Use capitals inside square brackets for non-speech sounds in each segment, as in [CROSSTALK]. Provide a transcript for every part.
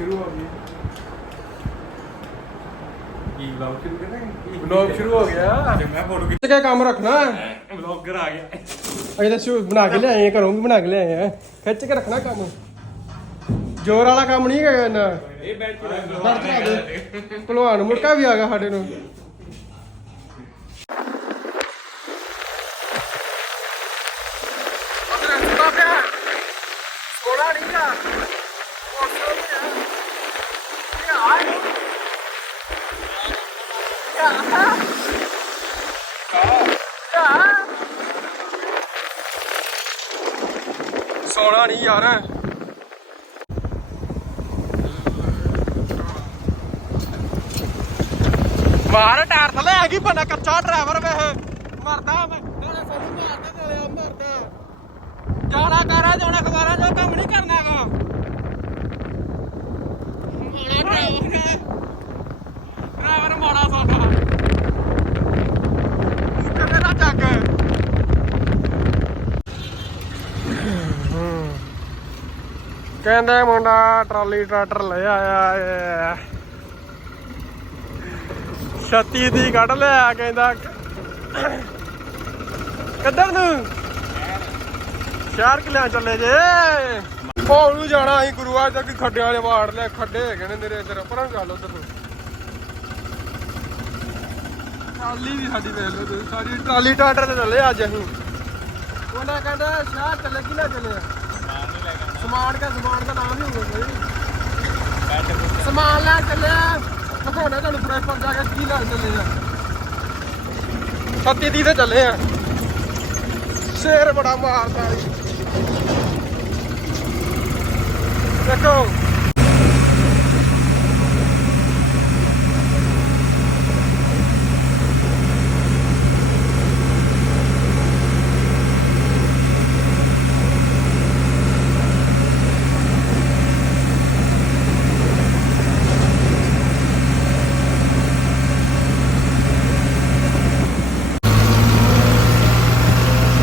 ਸ਼ੁਰੂ ਹੋ ਗਈ। ਕੀ ਵਲੌਗ ਸ਼ੁਰੂ ਕਰਨਾ ਵਲੌਗ ਸ਼ੁਰੂ ਹੋ ਗਿਆ। ਤੇ ਮੈਂ ਫੋਟੋ ਕਿੱਥੇ ਕਿਆ ਕੰਮ ਰੱਖਣਾ ਵਲੌਗਰ ਆ ਗਿਆ। ਅਜੇ ਤਾਂ ਬਣਾ ਕੇ ਲਿਆਏ ਆ ਘਰੋਂ ਵੀ ਬਣਾ ਕੇ ਲਿਆਏ ਆ। ਖਿੱਚ ਕੇ ਰੱਖਣਾ ਕੰਮ। ਜ਼ੋਰ ਵਾਲਾ ਕੰਮ ਨਹੀਂ ਹੈਗਾ ਨਾ ਇਹ ਬੈਠ ਚਲਾ ਦੇ ਭਲਵਾਨ ਮੁਰਕਾ ਵੀ ਆ ਗਿਆ ਸਾਡੇ ਨੂੰ ਅਦਰ ਸੁਣਾ ਪਿਆ ਕੋਲਾ ਨਹੀਂ ਆ ਉਹ ਨਹੀਂ ਆ ਇਹ ਆ ਸੋਣਾ ਨਹੀਂ ਯਾਰ। ਬਾਹਰ ਟਾਇਰ ਥੱਲੇ, ਆ ਗਈ ਬੰਦਾ ਕੱਚਾ ਡਰਾਈਵਰ ਵੇਖ ਮਰਦਾ ਮੈਂ, ਨਾਲੇ ਸਾਨੂੰ ਮਾਰਦਾ ਨਾਲੇ ਆ ਮਰਦਾ ਜਾਣਾ ਕਰਾਂ, ਜਾਣਾ ਅਖਬਾਰਾਂ ਜੋ ਕੰਮ ਨਹੀਂ ਕਰਨਾਗਾ ਮਾੜਾ ਡਰਾਈਵਰ ਹੈ ਡਰਾਈਵਰ ਮਾੜਾ ਸਾਡਾ ਕਿੱਥੇ ਦਾ ਚੱਕ ਕਹਿੰਦੇ ਮੁੰਡਾ ਟਰਾਲੀ ਟਰੈਕਟਰ ਲੈ ਆਇਆ ਛੱਤੀ ਦੀ ਕੱਢ ਲਿਆ, ਕਹਿੰਦਾ, ਕਿੱਧਰ ਨੂੰ? ਸ਼ਹਿਰ ਕਿਲਿਆਂ ਚੱਲੇ ਜੇ। ਭੌਲ ਨੂੰ ਜਾਣਾ ਅਸੀਂ ਗੁਰੂਆ ਤੱਕ ਖੱਡਿਆਂ ਵਾਲੇ ਵਾੜ ਲੈ ਖੱਡੇ ਹੈਗੇ ਨੇ ਤੇਰੇ ਇੱਧਰ, ਪਰਾਂ ਗੱਲ ਉਧਰ ਨੂੰ। ਟਰਾਲੀ ਵੀ ਸਾਡੀ ਵੇਖ ਲਓ ਤੁਸੀਂ ਸਾਡੀ ਟਰਾਲੀ ਟਾਟਰ ਤੇ ਚੱਲੇ ਅੱਜ ਅਸੀਂ। ਉਹਨਾਂ ਕਹਿੰਦਾ, ਸ਼ਹਿਰ ਚੱਲੇ ਕਿ ਨਾ ਚੱਲੇ ਸਮਾਨ ਦਾ ਸਮਾਨ ਦਾ ਨਾਮ ਹੀ ਹੋਊਗਾ ਕੋਈ। ਸਮਾਨ ਲੈ ਚੱਲਿਆ ਦਿਖਾਉਣਾ ਤੁਹਾਨੂੰ ਪ੍ਰੈਸ ਪਰ ਜਾ ਕੇ ਕੀ ਲੈ ਚੱਲੇ ਆ। ਸੱਤੀ ਦੀ ਤੇ ਚੱਲੇ ਆ। ਸ਼ੇਰ ਬੜਾ ਮਾਰਦਾ ਜੀ। ਦੇਖੋ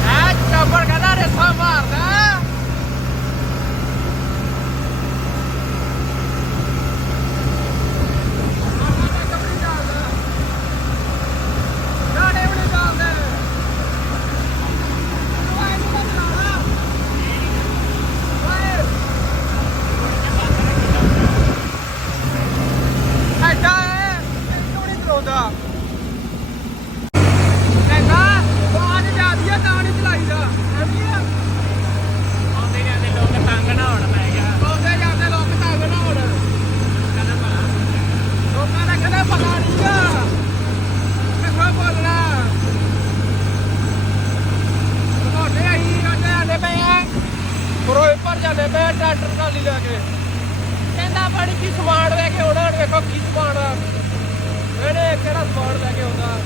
ਆ ਚੱਬਰ ਕਹਿੰਦਾ ਰੇਸਾ ਮਾਰਦਾ ਐਡਾ ਹੈ ਕਿਉਂ ਨਹੀਂ ਚਲਾਉਂਦਾ ਕਹਿੰਦਾ ਬਾਜ ਜਾਂਦੀ ਆ ਤਾਂ ਨਹੀਂ ਚਲਾਈਦਾ ਐਵੇਂ ਆ ਆਉਂਦੇ ਜਾਂਦੇ ਲੋਕ ਤੰਗ ਨਾ ਹੋਣ ਮੈਂ ਕਿਹਾ ਆਉਂਦੇ ਜਾਂਦੇ ਲੋਕ ਤੰਗ ਨਾ ਹੋਣ ਲੋਕਾਂ ਦਾ ਕਹਿੰਦਾ ਪਤਾ ਨਹੀਂ ਆ ਕਿੱਥੋਂ ਬੋਲਣਾ ਤੁਹਾਡੇ ਆਈ ਜਾਂਦੇ ਜਾਂਦੇ ਪਏ ਆ ਫਰੋਏ ਪਰ ਪਏ ਟਰੈਕਟਰ ਟਰਾਲੀ ਲੈ ਕੇ। ਕਹਿੰਦਾ ਬੜੀ ਕੀ ਸਮਾਨ ਲੈ ਕੇ ਆਉਣਾ ਵੇਖੋ ਕੀ ਸਮਾਨ ਆ। ਇਹਨੇ ਕਿਹੜਾ ਸਮਾਨ ਲੈ ਕੇ ਆਉਂਦਾ?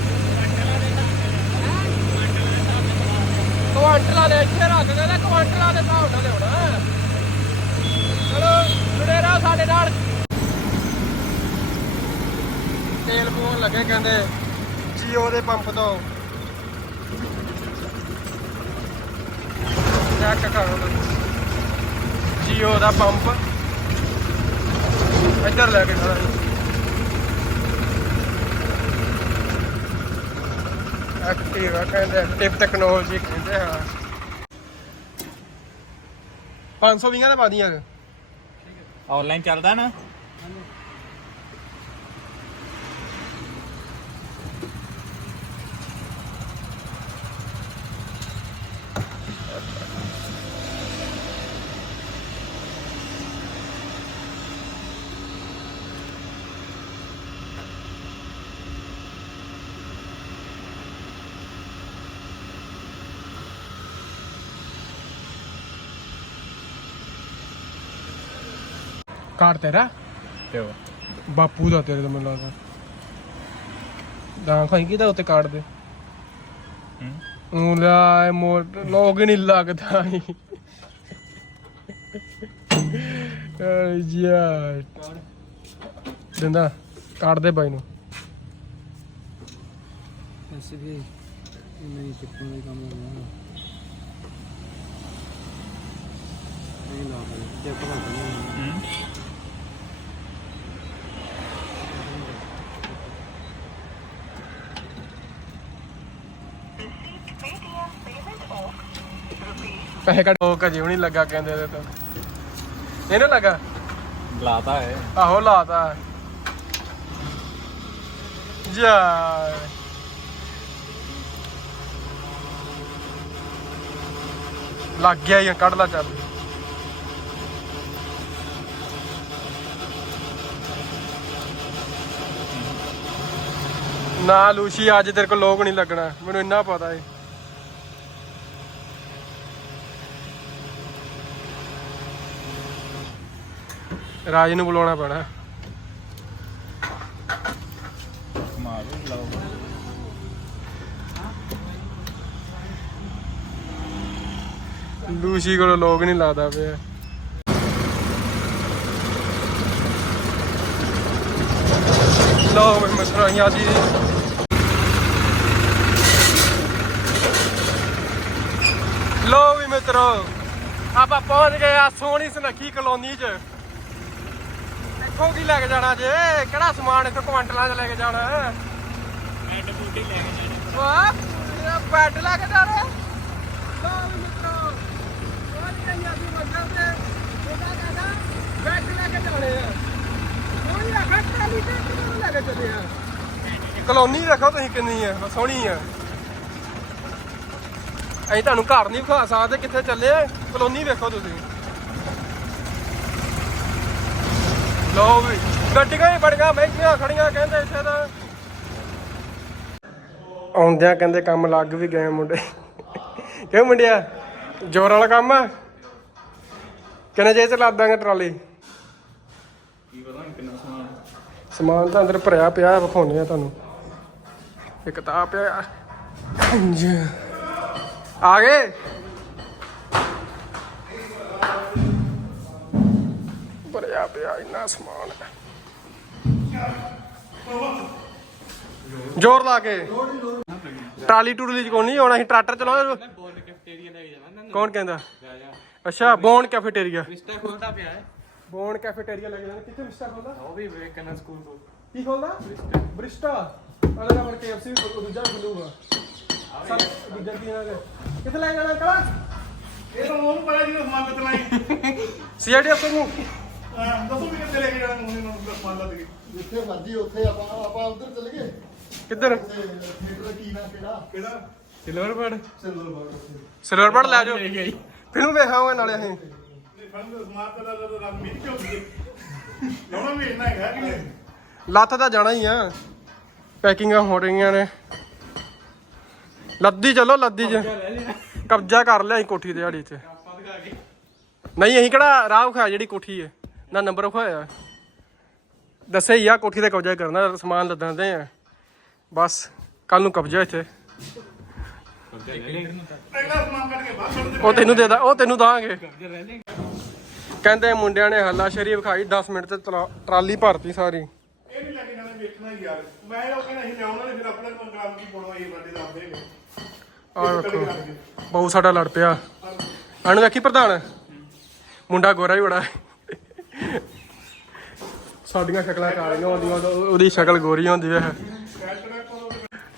ਕੁਆਂਟਲਾਂ ਦੇ ਇੱਥੇ ਰੱਖ ਕੇ ਤੇ ਦੇ ਹਿਸਾਬ ਨਾਲ ਲਿਆਉਣਾ। ਚਲੋ ਜੁੜੇ ਰਹੋ ਸਾਡੇ ਨਾਲ। ਤੇਲ ਪਵਾਉਣ ਲੱਗੇ ਕਹਿੰਦੇ, ਜੀਓ ਦੇ ਪੰਪ ਤੋਂ। ਚੈੱਕ ਕਰੋ। ਤੁਸੀਂ। ਜੀਓ ਦਾ ਪੰਪ। ਇੱਧਰ ਲੈ ਕੇ ਖੜਾ ਐਕਟਿਵ ਆ ਕਹਿੰਦੇ ਐਕਟਿਵ ਟੈਕਨੋਲੋਜੀ ਕਹਿੰਦੇ ਆ 520 ਦਾ ਪਾ ਦੀਆਂ ਆਨਲਾਈਨ ਚੱਲਦਾ ਨਾ? ਕਾਰਡ ਤੇਰਾ ਤੇ ਉਹ ਬਾਪੂ ਦਾ ਤੇਰੇ ਦਾ ਮੈਨੂੰ ਲੱਗਦਾ। ਖਾਈ ਕਿਦਾ ਉੱਤੇ ਕਾਰਡ ਦੇ? ਹੂੰ। ਉਹ ਲੈ ਮੋਰ ਲੋਗ ਨਹੀਂ ਲੱਗਦਾ। ਹੀ ਯਾਰ ਦਿੰਦਾ ਕਾਰਡ ਦੇ ਬਾਈ ਨੂੰ। ਐਸੇ ਵੀ ਨਹੀਂ ਚੱਕਣ ਦਾ ਕੰਮ ਹੋਣਾ ਨਹੀਂ ਲਾ ਪਾਈ ਜੇ ਕਰਦੇ ਨਹੀਂ ਪੈਸੇ ਕੱਢ ਉਹ ਕਜੇ ਨਹੀਂ ਲੱਗਾ ਕਹਿੰਦੇ ਇਹਦੇ ਤੋਂ। ਇਹਨੇ ਲੱਗਾ? ਲਾਤਾ ਹੈ ਆਹੋ ਲਾਤਾ। ਜਾ ਲੱਗ ਗਿਆ ਇਹ ਕੱਢ ਲਾ ਚੱਲ। ਨਾ ਲੂਸ਼ੀ ਅੱਜ ਤੇਰੇ ਕੋਲ ਲੋਕ ਨਹੀਂ ਲੱਗਣਾ। ਮੈਨੂੰ ਇੰਨਾ ਪਤਾ ਏ। ਰਾਜ ਨੂੰ ਬੁਲਾਉਣਾ ਪੈਣਾ। ਮਾਰੂ ਲਾਓ। ਲੂਸ਼ੀ ਕੋਲ ਲੋਕ ਨਹੀਂ ਲਾਦਾ ਪਿਆ। ਲੋ ਮੈਂ ਮਸਰਾਈਆਂ ਦੀ ਲੋ ਵੀ ਮਿੱਤਰੋ ਆਪਾਂ ਪਹੁੰਚ ਗਏ ਆ ਸੋਹਣੀ ਸੁਨੱਖੀ ਕਲੋਨੀ 'ਚ। ਦੇਖੋ ਕੀ ਲੈ ਕੇ ਜਾਣਾ ਜੇ? ਕਿਹੜਾ ਸਮਾਨ ਇੱਥੇ ਕੁਆਂਟਲਾਂ 'ਚ ਲੈ ਕੇ ਜਾਣਾ? ਐਂਡ ਬੂਟੀ ਲੈ ਕੇ ਜਾਣੇ। ਵਾਹ ਪੂਰਾ ਬੈੱਡ ਲੈ ਕੇ ਜਾਣਾ? ਲੋ ਵੀ ਮਿੱਤਰੋ ਪਹੁੰਚ ਗਏ ਆ ਅਸੀਂ ਮੰਜ਼ਲ ਤੇ। ਉਹਦਾ ਕਹਿੰਦਾ ਬੈੱਡ ਲੈ ਕੇ ਜਾਣੇ ਆ। ਕੋਈ ਰੱਖਾ ਟਰਾਲੀ ਤੇ ਕਿਹਨੂੰ ਲੈ ਕੇ ਚੱਲੇ ਆ? ਕਲੋਨੀ ਰੱਖੋ ਤੁਸੀਂ ਕਿੰਨੀ ਆ ਸੋਹਣੀ ਆ। ਅਸੀਂ ਤੁਹਾਨੂੰ ਘਰ ਨਹੀਂ ਵਿਖਾ ਸਕਦੇ ਕਿੱਥੇ ਚੱਲੇ ਕਲੋਨੀ ਵੇਖੋ ਤੁਸੀਂ। ਲੋ ਵੀ, ਗੱਡੀਆਂ ਹੀ ਬੜੀਆਂ, ਮਹਿੰਗੀਆਂ ਖੜੀਆਂ ਕਹਿੰਦੇ ਇੱਥੇ ਤਾਂ। ਆਉਂਦਿਆਂ ਕਹਿੰਦੇ ਕੰਮ ਲੱਗ ਵੀ ਗਏ ਮੁੰਡੇ। ਕਿਉਂ ਮੁੰਡਿਆ? ਜ਼ੋਰ ਵਾਲਾ ਕੰਮ ਆ? ਕਿੰਨੇ ਜੇ ਚ ਲਾ ਦਾਂਗੇ ਟਰਾਲੀ? ਕੀ ਪਤਾ ਕਿੰਨਾ ਸਮਾਨ ਸਮਾਨ ਤਾਂ ਅੰਦਰ ਭਰਿਆ ਪਿਆ, ਵਿਖਾਉਣੇ ਆ ਤੁਹਾਨੂੰ। ਇੱਕ ਤਾਂ ਪਿਆ। ਆ ਗਏ? ਭਰਿਆ ਪਿਆ ਇੰਨਾ ਸਮਾਨ ਜ਼ੋਰ ਲਾ ਕੇ। ਟਰਾਲੀ ਟੂਰਲੀ ਚ ਕੋਈ ਨਹੀਂ ਆਉਣਾ ਅਸੀਂ ਟਰੈਕਟਰ ਜਾਣਾ। ਕੌਣ ਕਹਿੰਦਾ? ਅੱਛਾ ਬੌਨ ਕੈਫੇਟੇਰੀਆ ਰਿਸ਼ਤਾ ਖੋਲਦਾ ਪਿਆ ਹੈ। ਬੌਨ ਕੈਫੇਟੇਰੀਆ ਲੈ ਕੇ ਜਾਣਾ। ਕਿੱਥੇ ਵਿਸਟਾ ਖੋਲਦਾ? ਉਹ ਵੀ ਵੇਖਣਾ ਸਕੂਲ ਕੋਲ ਕੀ ਖੋਲਦਾ? ਬ੍ਰਿਸਟਾ। ਅਗਰ ਨੰਬਰ KFC ਦੂਜਾ ਖੁੱਲੂਗਾ। ਸਰ ਦੂਜਾ ਕੀ ਹੈ? ਕਿੱਥੇ ਲੈ ਜਾਣਾ ਕਲਾ? ਇਹ ਤਾਂ ਉਹਨੂੰ ਪਤਾ ਜਿਹਨੇ ਸਮਾਨ ਕਿਤਨਾ ਹੀ ਸੀਆਈਡੀਐਫ ਨੂੰ। ਹਾਂ, ਦੱਸੋ ਵੀ ਕਿੱਥੇ ਲੈ ਕੇ ਜਾਣਾ ਉਹਨੇ ਨੂੰ ਸਮਾਨ ਲੱਦ ਕੇ ਜਿੱਥੇ ਮਰਜ਼ੀ ਉੱਥੇ ਆਪਾਂ ਆਪਾਂ ਉਧਰ ਚੱਲ ਗਏ ਕਿੱਧਰ? ਤੇ ਥੀਏਟਰ ਦਾ ਕੀ ਨਾਮ ਕਿਹੜਾ ਕਿਹੜਾ ਸਿਲਵਰਬਰਡ ਸਿਲਵਰ ਬਾਗ ਸਿਲਵਰਬਰਡ ਲੈ ਜਾਓ। ਫਿਲਮ ਵੇਖਾਂਗੇ ਨਾਲੇ ਅਸੀਂ। ਇਹ ਫੰਡ ਸਮਾਨ ਤੇ ਦਾ ਦਾ ਮੀਟ ਕਿਉਂ ਸੀ ਲਾਉਣਾ ਵੀ ਇੰਨਾ ਹੈਗਾ ਕਿ ਨਹੀਂ ਲੱਥ ਤਾਂ ਜਾਣਾ ਹੀ ਆ। ਪੈਕਿੰਗਾਂ ਹੋ ਰਹੀਆਂ ਨੇ। ਲੱਦੀ ਚਲੋ ਲੱਦੀ ਚ। ਕਬਜ਼ਾ ਕਰ ਲਿਆ ਅਸੀਂ ਕੋਠੀ ਤੇ ਆਪਾਂ ਦਿਖਾ ਕੇ। ਨਹੀਂ ਅਸੀਂ ਕਿਹੜਾ ਰਾਹ ਵਿਖਾਇਆ ਜਿਹੜੀ ਕੋਠੀ ਹੈ। ਨਾ ਨੰਬਰ ਵਿਖਾਇਆ ਦੱਸੇ ਆ ਕੋਠੀ ਤੇ ਕਬਜ਼ਾ ਕਰਨਾ ਸਮਾਨ ਲੱਦਣ ਦੇ ਆ। ਬਸ ਕੱਲ ਨੂੰ ਕਬਜ਼ਾ ਇੱਥੇ। ਉਹ ਤੈਨੂੰ ਦੇ ਦਾਂ ਉਹ ਤੈਨੂੰ ਦਾਂਗੇ। ਕਹਿੰਦੇ ਮੁੰਡਿਆਂ ਨੇ ਹੱਲਾ ਸ਼ਰੀ ਵਿਖਾਈ 10 ਮਿੰਟ ਤੇ ਟਰਾ- ਟਰਾਲੀ ਭਰਤੀ ਸਾਰੀ। ਇਹ ਨਹੀਂ ਲੈ ਕੇ ਜਾਣਾ ਵੇਖਣਾ ਹੀ ਯਾਰ। ਮੈਂ ਉਹ ਕਹਿੰਦਾ ਅਸੀਂ ਲਿਆਉਣਾ ਨਹੀਂ ਫਿਰ ਆਪਣੇ ਮੰਗਰਾਮ ਕੀ ਪਾਉਣਾ ਇਹ ਬੰਦੇ ਦਾ ਆਪਦੇ ਨੇ ਆ ਵੇਖੋ। ਬਹੁ ਸਾਡਾ ਲੜ ਪਿਆ। ਅਣ ਵੇਖੀ ਪ੍ਰਧਾਨ? ਮੁੰਡਾ ਗੋਰਾ ਹੀ ਬੜਾ। ਸਾਡੀਆਂ ਸ਼ਕਲਾਂ ਕਾਲੀਆਂ ਹੁੰਦੀਆਂ ਉਹਦਾ- ਉਹਦੀ ਸ਼ਕਲ ਗੋਰੀ ਹੁੰਦੀ ਹੈ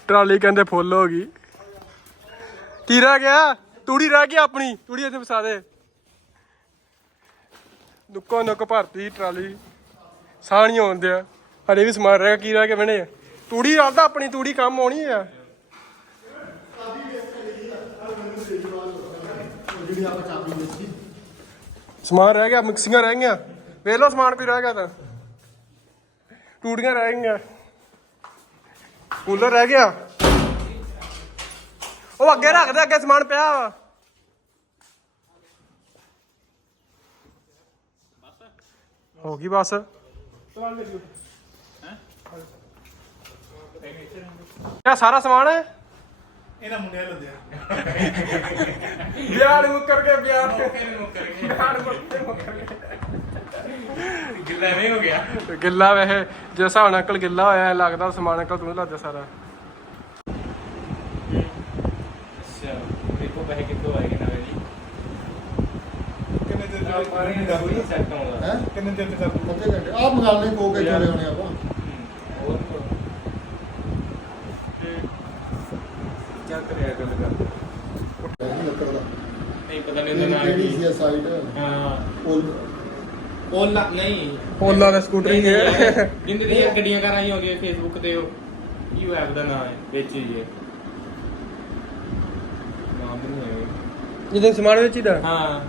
ਟਰਾਲੀ ਕਹਿੰਦੇ ਫੁੱਲ ਹੋ ਗਈ। ਕੀ ਰਹਿ ਗਿਆ? ਤੂੜੀ ਰਹਿ ਗਈ ਆਪਣੀ। ਤੂੜੀ ਇੱਥੇ ਫਸਾ ਦੇ। ਨੁੱਕੋ ਨੁੱਕ ਭਰਤੀ ਟਰਾਲੀ। ਸਾਣੀ ਆਉਂਦੇ ਆ ਹਲੇ ਵੀ ਸਮਾਨ ਰਹਿ ਗਿਆ, ਕੀ ਰਹਿ ਗਿਆ ਬਣੇ? ਤੂੜੀ ਆਲਦਾ ਆਪਣੀ, ਤੂੜੀ ਕੰਮ ਆਉਣੀ ਆ। ਸਮਾਨ ਰਹਿ ਗਿਆ, ਮਿਕਸੀਆਂ ਰਹਿ ਗਈਆਂ। ਵੇਖ ਲਓ ਸਮਾਨ ਕੋਈ ਰਹਿ ਗਿਆ ਤਾਂ। ਟੂਟੀਆਂ ਰਹਿ ਗਈਆਂ। ਕੂਲਰ ਰਹਿ ਗਿਆ। ਉਹ ਅੱਗੇ ਰੱਖ ਦੇ ਅੱਗੇ ਸਮਾਨ ਪਿਆ ਵਾ। ਹੋ ਗਈ ਬਸ। ਇਹ ਸਾਰਾ ਸਮਾਨ ਹੈ? ਇਹਨਾਂ ਮੁੰਡਿਆਂ ਲੱਦਿਆ ਬਿਆਨ ਮੁੱਕਰ ਕੇ ਬਿਆਨ ਬਿਆਨ ਮੁੱਕਰ ਕੇ ਗਿੱਲਾ ਨਹੀਂ ਹੋ ਗਿਆ। ਗਿੱਲਾ ਵੈਸੇ ਜੇ ਹਿਸਾਬ ਨਾਲ ਅੰਕਲ ਗਿੱਲਾ ਹੋਇਆ ਐਂ ਲੱਗਦਾ ਸਮਾਨ ਅੰਕਲ ਤੂੰ ਲੱਗਦਾ ਸਾਰਾ। ਅੱਛਾ ਦੇਖੋ ਪੈਸੇ ਕਿੱਥੋਂ ਆਏਗੇ ਨਾ ਜੀ। ਕਿੰਨੇ ਦਿਨ ਆ ਮਾਰੇ ਨੇ ਕੋਈ ਸੈੱਟ ਆਉਂਦਾ ਹੈ? ਕਿੰਨੇ ਦਿਨ ਤੇ ਕਰ ਅੱਧੇ ਘੰਟੇ। ਆਪ ਮੰਗਾ ਲੈਣੇ ਕੋ ਕੇ ਚਲੇ ਆਉਣੇ ਆਪਾਂ। ਹੋਰ ਚੱਲ ਕਰਿਆ ਗੱਲ ਕਰ। ਨਹੀਂ ਦਾ। ਨਹੀਂ ਪਤਾ ਨਹੀਂ ਉਹਦਾ ਨਾਮ ਕੀ। ਸੀ ਸਾਈਟ ਹਾਂ। ਉਹ ਓਲਾ ਨਹੀਂ। ਓਲਾ ਦਾ ਸਕੂਟਰ ਹੀ। ਹੈ ਜਿੰਦੇ ਦੀਆਂ ਗੱਡੀਆਂ ਕਾਰਾਂ ਹੀ ਆਉਂਦੀਆਂ ਫੇਸਬੁੱਕ ਤੇ ਉਹ। ਯੂ ਐਪ ਦਾ ਨਾਮ ਹੈ ਵਿੱਚ ਹੀ ਹੈ। ਨਾਮ ਨਹੀਂ ਹੈ। ਜਿਹਦੇ ਸਮਾਨ ਵਿੱਚ ਹੀ ਦਾ ਹਾਂ।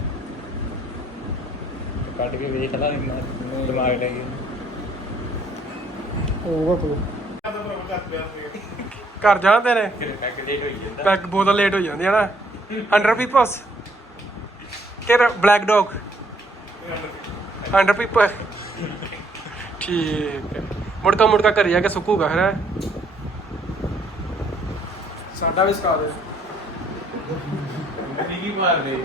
ਕੱਢ ਕੇ ਵੇਖ ਲਾ ਦਿਮਾਗ ਲੈ ਗਿਆ ਹੋਊਗਾ ਕੋਈ। ਘਰ ਜਾਣਾ ਤੇਰੇ? ਫਿਰ ਪੈਕ ਲੇਟ ਹੋਈ ਜਾਂਦਾ। ਪੈਗ ਬੋਤਲ ਲੇਟ ਹੋ ਜਾਂਦੀ ਹੈ ਨਾ। 100 ਪੀਪਲਸ ਕਿ ਬਲੈਕ ਡੌਗ 100 ਪੀਪਲ ਠੀਕ ਹੈ ਮੁੜਕਾ ਮੁੜਕਾ ਘਰੇ ਜਾ ਕੇ ਸੁੱਕੂਗਾ ਫਿਰ ਸਾਡਾ ਵੀ ਸਿਖਾ ਦੇ। ਕੀ ਮਾਰ ਦੇ?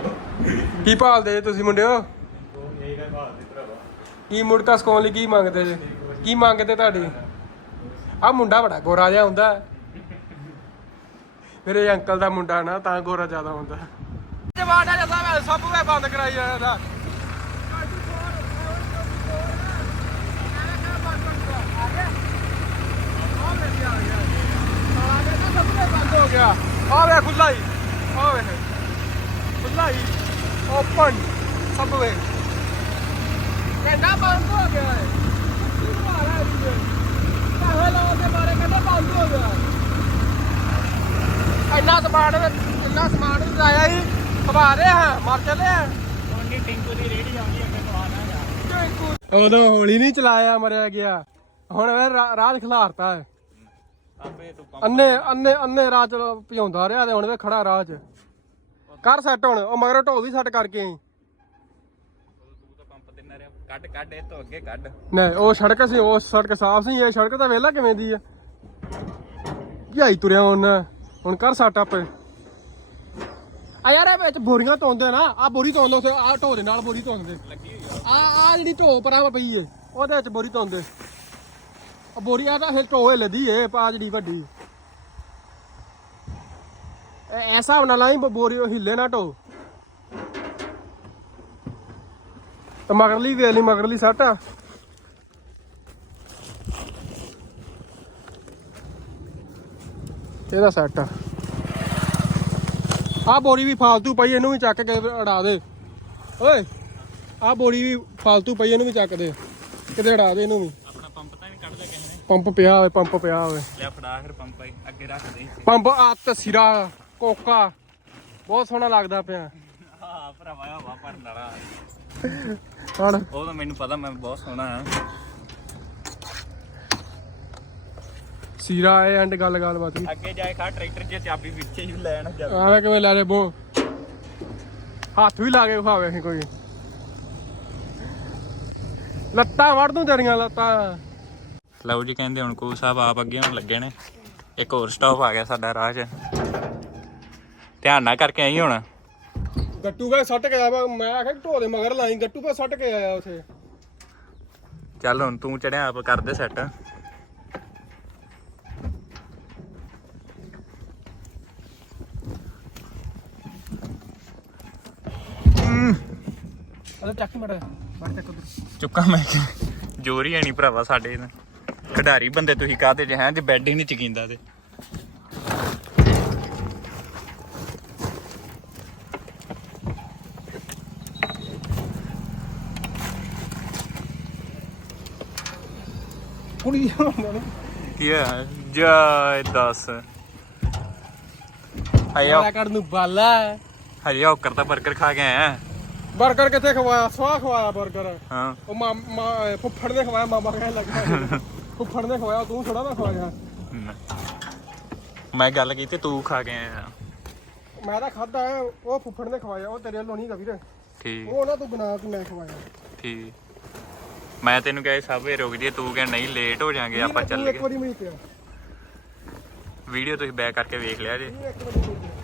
ਕੀ ਭਾਲਦੇ ਤੁਸੀਂ ਮੁੰਡਿਓ? ਕੀ ਮੁੜਕਾ ਸਕਾਉਣ ਲਈ ਕੀ ਮੰਗਦੇ? ਜੀ ਕੀ ਮੰਗਦੇ ਤੁਹਾਡੀ? ਆ ਮੁੰਡਾ ਬੜਾ ਗੋਰਾ ਜਿਹਾ ਹੁੰਦਾ। ਮੇਰੇ ਅੰਕਲ ਦਾ ਮੁੰਡਾ ਨਾ ਤਾਂ ਗੋਰਾ ਜ਼ਿਆਦਾ ਹੁੰਦਾ। ਜਵਾੜਾ ਜਦਾ ਸਭ ਵੇ ਬੰਦ ਕਰਾਈ ਜਾਂਦਾ। ਆ ਵੇ ਖੁੱਲਾ ਹੀ ਆ ਵੇ ਖੁੱਲਾ ਹੀ ਓਪਨ ਸਭ ਵੇ ਕਹਿੰਦਾ ਬੰਦ ਹੋ ਗਿਆ ਹੈ ਕੀ ਮਾਰਾ ਇਹ ਕਾਹੇ ਲਾਉਣ ਦੇ ਬਾਰੇ ਕਹਿੰਦੇ ਬੰਦ ਹੋ ਗਿਆ ਇੰਨਾ ਸਮਾਨ ਇੰਨਾ ਸਮਾਨ ਆਇਆ ਹੀ ਖਵਾ ਰਹੇ ਹਾਂ ਮਰ ਚਲੇ ਆ ਉਹਨੀ ਟਿੰਕੂ ਦੀ ਰੇੜੀ ਆਉਂਦੀ ਹੈ ਮੈਂ ਖਵਾ ਦਾਂਗਾ। ਉਦੋਂ ਹੌਲੀ ਨਹੀਂ ਚਲਾਇਆ ਮਰਿਆ ਗਿਆ। ਹੁਣ ਰਾਹ ਖਿਲਾਰਤਾ ਹੈ। ਆਪੇ ਤੂੰ ਅੰਨੇ ਅੰਨੇ ਅੰਨੇ ਰਾਹ ਚ ਭਜਾਉਂਦਾ ਰਿਹਾ ਤੇ ਹੁਣ ਵੇ ਖੜਾ ਰਾਹ ਚ। ਕਰ ਸੈੱਟ ਹੁਣ ਉਹ ਮਗਰ ਢੋ ਵੀ ਸੈੱਟ ਕਰਕੇ ਆਈ। ਤੂੰ ਤਾਂ ਪੰਪ ਦਿੰਦਾ ਰਿਹਾ ਕੱਢ ਕੱਢ ਇਹ ਤੋਂ ਅੱਗੇ ਕੱਢ। ਨਹੀਂ ਉਹ ਸੜਕ ਸੀ ਉਹ ਸੜਕ ਸਾਫ਼ ਸੀ ਇਹ ਸੜਕ ਤਾਂ ਵੇਲਾ ਕਿਵੇਂ ਦੀ ਆ। ਯਾਈ ਤੁਰਿਆ ਹੁਣ ਹੁਣ ਕਰ ਸੱਟ ਆਪੇ ਆ ਯਾਰ ਇਹ ਵਿੱਚ ਬੋਰੀਆਂ ਧੋਂਦੇ ਨਾ ਆ ਬੋਰੀ ਲੋ ਤੇ ਆ ਢੋ ਦੇ ਨਾਲ ਬੋਰੀ ਧੋਂਦੇ ਲੱਗੀ ਹੋਈ ਆ। ਆ ਆ ਜਿਹੜੀ ਢੋ ਪਰਾਂ ਪਈ ਏ ਉਹਦੇ ਵਿੱਚ ਬੋਰੀ ਧੋਂਦੇ ਆ ਬੋਰੀ ਆ ਤਾਂ ਹਿਲ ਢੋ ਹਿਲਦੀ ਪਾ ਜਿਹੜੀ ਵੱਡੀ। ਐ- ਐਸਾ ਹਿਸਾਬ ਨਾਲ ਲਾਈ ਬ- ਬੋਰੀ ਹਿੱਲੇ ਨਾ ਢੋ। ਤੇ ਮਗਰਲੀ ਵੇਲੀ ਮਗਰਲੀ ਸੱਟ। ਆ ਇਹਦਾ ਸੈੱਟ। ਆ ਆ ਬੋਰੀ ਵੀ ਫਾਲਤੂ ਪਈ, ਇਹਨੂੰ ਵੀ ਚੱਕ ਕੇ ਅੜਾ ਦੇ। ਓਏ ਆ ਬੋਰੀ ਵੀ ਫਾਲਤੂ ਪਈ, ਇਹਨੂੰ ਵੀ ਚੱਕ ਦੇ। ਕਿਤੇ ਅੜਾ ਦੇ ਇਹਨੂੰ ਵੀ ਆਪਣਾ ਪੰਪ ਤਾਂ ਨਹੀਂ ਕੱਢਦਾ ਕਿਸੇ ਨੇ ਪੰਪ ਪਿਆ ਹੋਵੇ ਪੰਪ ਪਿਆ ਹੋਵੇ। ਲੈ ਫੜਾ ਫਿਰ ਪੰਪ ਆਈ ਅੱਗੇ ਰੱਖ ਦੇ। ਪੰਪ ਆਤ ਸਿਰਾ ਕੋਕਾ ਬਹੁਤ ਸੋਹਣਾ ਲੱਗਦਾ ਪਿਆ। ਹਾਂ ਭਰਾਵਾ ਹਵਾ ਭਰਨ ਵਾਲਾ। ਹਣ। ਉਹ ਤਾਂ ਮੈਨੂੰ ਪਤਾ ਮੈਂ ਬਹੁਤ ਸੋਹਣਾ ਆ ਸਿਰਾ ਇਹ ਐਂਡ ਗੱਲ ਗੱਲ ਬਾਤ। ਅੱਗੇ ਜਾਏ ਖਾ ਟਰੈਕਟਰ 'ਚ ਚਾਬੀ ਵਿੱਚੇ ਹੀ ਲੈਣ ਜਾਵੇ ਆਵੇ ਕਿਵੇਂ ਲੈ ਲੈ ਬੋ। ਹੱਥ ਵੀ ਲਾ ਕੇ ਵਿਖਾਵੇ ਅਸੀਂ ਕੋਈ। ਲੱਤਾਂ ਵੜ ਦੂੰ ਤੇਰੀਆਂ ਲੱਤਾਂ। ਲਓ ਜੀ ਕਹਿੰਦੇ ਹੁਣ ਕੋ ਸਾਹਿਬ ਆਪ ਅੱਗੇ ਹੁਣ ਲੱਗੇ ਨੇ। ਇੱਕ ਹੋਰ ਸਟਾਪ ਆ ਗਿਆ ਸਾਡਾ ਰਾਹ 'ਚ। ਧਿਆਨ ਨਾਲ ਕਰਕੇ ਆਈ ਹੁਣ। ਗੱਟੂ ਵੇ ਸੱਟ ਕੇ ਆਇਆ ਮੈਂ ਆਖਿਆ ਢੋ ਦੇ ਮਗਰ ਲਾਈ ਗੱਟੂ ਵੇ ਸੱਟ ਕੇ ਆਇਆ ਉਥੇ। ਚੱਲ ਹੁਣ ਤੂੰ ਚੜਿਆ ਆਪ ਕਰਦੇ ਸੈੱਟ ਅਰੇ ਚੱਕ ਮੜਾ ਮੜ ਚੱਕ ਉਧਰ। ਚੁੱਕਾ ਮੈਂ। ਕਿਹਾ। ਜ਼ੋਰ ਹੀ ਹੈ ਨਹੀਂ ਭਰਾਵਾ ਸਾਡੇ ਨਾਲ ਖਿਡਾਰੀ ਬੰਦੇ ਤੁਸੀਂ ਕਾਹਦੇ ਚ ਹੈ ਜੇ ਬੈੱਡ ਹੀ ਨਹੀਂ ਚਕਿੰਦਾ ਤੇ। ਕੁੜੀ ਕੀ ਹੈ ਜਾਇ ਦੱਸ। ਆਇਆ ਮੇਰਾ ਨੂੰ ਬਾਲਾ। ਹਰੇ ਉਹ ਕਰਤਾ 버ਗਰ ਖਾ ਕੇ ਆਇਆ 버ਗਰ ਕਿੱਥੇ ਖਵਾਇਆ? ਸਵਾ ਖਵਾਇਆ ਬਰਗਰ। ਹਾਂ। ਉਹ ਮਾਂ ਫੁੱਫੜ ਨੇ ਖਵਾਇਆ ਮਾਮਾ ਕਹਿਣ ਲੱਗਾ। [LAUGHS] ਫੁੱਫੜ ਨੇ ਖਵਾਇਆ ਤੂੰ ਥੋੜਾ ਨਾ ਖਵਾਇਆ ਮੈਂ ਗੱਲ ਕੀਤੀ ਤੂੰ ਖਾ ਕੇ ਆਇਆ। ਮੈਂ ਤਾਂ ਖਾਦਾ ਉਹ ਫੁੱਫੜ ਨੇ ਖਵਾਇਆ ਉਹ ਤੇਰੇ ਵੱਲੋਂ ਨਹੀਂ ਗਾ ਵੀਰ। ਠੀਕ। ਉਹ ਨਾ ਤੂੰ ਬਣਾ ਕੇ ਮੈਂ ਖਵਾਇਆ। ਠੀਕ। ਮੈਂ ਤੈਨੂੰ ਕਿਹਾ ਸਭੇ ਰੁਕ ਜੀ ਤੂੰ ਕਹਿ ਨਹੀਂ ਲੇਟ ਹੋ ਜਾਾਂਗੇ ਆਪਾਂ ਤੂੰ ਚੱਲ ਇੱਕ ਗਏ। ਵਾਰੀ ਮੈਨੂੰ ਕਿਹਾ ਵੀਡੀਓ ਤੁਸੀਂ ਬੈਕ ਕਰਕੇ ਵੇਖ ਲਿਆ ਜੇ। ਤੂੰ ਇੱਕ ਵਾਰੀ ਮੈਨੂੰ ਕਿਹਾ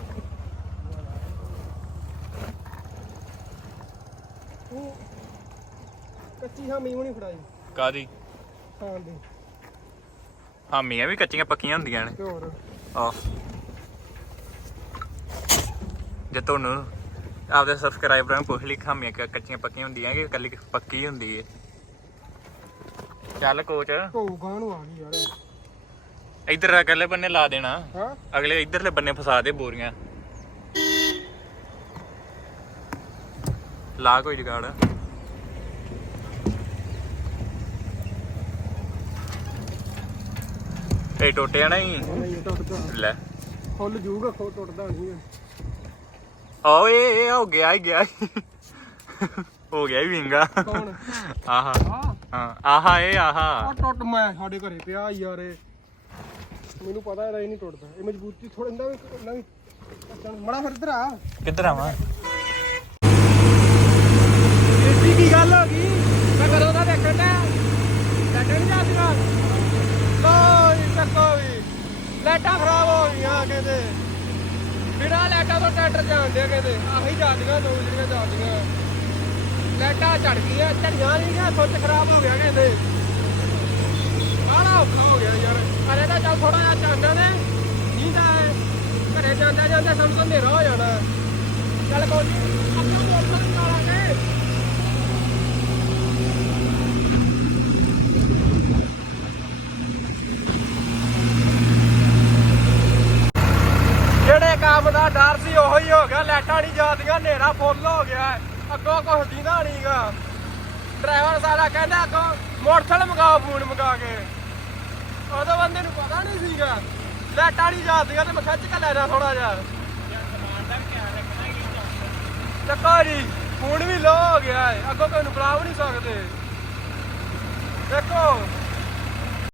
ਤੂੰ ਕੱਚੀ ਹਾਮੀ ਵੀ ਨਹੀਂ ਫੜਾਈ। ਕਾਦੀ ਖਾਣ ਦੀ। ਹਾਮੀਆਂ ਵੀ ਕੱਚੀਆਂ ਪੱਕੀਆਂ ਹੁੰਦੀਆਂ ਨੇ। ਤੇ ਹੋਰ। ਆਹ। ਜੇ ਤੁਹਾਨੂੰ ਆਪਦੇ ਸਬਸਕ੍ਰਾਈਬਰਾਂ ਨੂੰ ਪੁੱਛ ਲਈ ਖਾਮੀਆਂ ਕਿ ਕੱਚੀਆਂ ਪੱਕੀਆਂ ਹੁੰਦੀਆਂ ਕਿ ਇਕੱਲੀ ਪੱਕੀ ਹੁੰਦੀ ਏ। ਚੱਲ ਕੋਚ ਢੋ ਗਾਂ ਨੂੰ ਆ ਗਈ ਯਾਰ। ਇੱਧਰ ਅਗਲੇ ਬੰਨੇ ਲਾ ਦੇਣਾ। ਹਾਂ? ਅਗਲੇ ਇੱਧਰਲੇ ਬੰਨੇ ਫਸਾ ਦੇ ਬੋਰੀਆਂ। ਲਾ ਕੋਈ ਜਗਾੜ। ਇਹ ਟੁੱਟਿਆ ਨਹੀਂ ਨਹੀਂ ਟੁੱਟਦਾ ਲੈ। ਫੁੱਲ ਜੂਗਾ ਖੋ ਟੁੱਟਦਾ ਨਹੀਂ ਹੈ ਓਏ ਇਹ ਹੋ ਗਿਆ ਹੀ ਗਿਆ। ਈ। ਹੋ ਗਿਆ ਹੀ ਵਿੰਗਾ। ਕੌਣ? ਆਹਾ। ਆ ਹਾਂ ਆਹਾ ਇਹ ਆਹਾ। ਆ ਟੁੱਟ ਮੈਂ ਸਾਡੇ ਘਰੇ ਪਿਆ ਯਾਰ ਇਹ। ਮੈਨੂੰ ਪਤਾ ਇਹਦਾ ਇਹ ਨਹੀਂ ਟੁੱਟਦਾ। ਇਹ ਮਜ਼ਬੂਤੀ ਥੋੜਾ ਇੰਦਾ ਵੀ ਇੰਨਾ ਵੀ ਅੱਛਾ ਮੜਾ ਫਿਰ ਇੱਧਰ ਆ। ਕਿੱਧਰ ਆਵਾਂ? ਕੀ ਗੱਲ ਹੋ ਗਈ ਮੈਂ ਕਦੋਂ ਦਾ ਦੇਖਣ ਦਾ ਲੱਗਣ ਨਹੀਂ ਜਾਂਦੀਆਂ ਕੋਈ ਚੱਕੋ ਵੀ ਲਾਈਟਾਂ ਖਰਾਬ ਹੋ ਗਈਆਂ ਕਹਿੰਦੇ। ਬਿਨਾਂ ਲਾਈਟਾਂ ਤੋਂ ਟਰੈਕਟਰ ਜਾਂਦੇ ਕਹਿੰਦੇ। ਆਹੀ ਜਾਂਦੀਆਂ, ਦੋ ਜਿਹੜੀਆਂ ਜਾਂਦੀਆਂ। ਲਾਈਟਾਂ ਝੜ ਗਈਆਂ, ਝੜੀਆਂ ਨਹੀਂ ਗਿਆ ਸੁੱਚ ਖਰਾਬ ਹੋ ਗਿਆ ਕਹਿੰਦੇ। ਆਲਾ ਔਖਾ ਹੋ ਗਿਆ ਯਾਰ। ਅਰੇ ਤਾਂ ਚੱਲ ਥੋੜਾ ਜਿਹਾ ਚਾਂਦਾ ਨੇ ਨਹੀਂ ਘਰੇ ਜਾਂਦਾ ਜਾਂਦਾ ਸਾਨੂੰ ਹਨੇਰਾ ਹੋ ਜਾਣਾ। ਚੱਲ ਕੋਈ ਨੀ, ਆਪਾਂ ਮੋਟਰ ਚਲਾਵਾਂਗੇ ਜਿਹੜੇ ਕੰਮ ਦਾ ਡਰ ਸੀ ਉਹੋ ਹੀ ਹੋ ਗਿਆ ਲਾਈਟਾਂ ਨਹੀਂ ਜਾਂਦੀਆਂ ਹਨੇਰਾ ਫੁੱਲ ਹੋ ਗਿਆ ਅੱਗੋਂ ਕੁਝ ਦੀਦਾ ਨਹੀਂਗਾ ਡਰਾਈਵਰ ਸਾਰਾ ਕਹਿੰਦਾ, ਅੱਗੋਂ ਮੋਟਰਸਾਈਕਲ ਮੰਗਾਓ, ਫੋਨ ਮੰਗਾ ਕੇ। ਉਦੋਂ ਬੰਦੇ ਨੂੰ ਪਤਾ ਨਹੀਂ ਸੀਗਾ। ਲਾਈਟਾਂ ਨਹੀਂ ਜਾਂਦੀਆਂ ਤੇ ਮੈਂ ਖਿੱਚ ਕੇ ਲੈ ਥੋੜਾ ਜਿਹਾ। ਚੱਕੋ ਜੀ ਫੋਨ ਵੀ ਲੋ ਹੋ ਗਿਆ ਹੈ। ਅੱਗੋਂ ਕੋਈ ਨੂੰ ਬੁਲਾ ਵੀ ਨਹੀਂ ਸਕਦੇ। ਦੇਖੋ।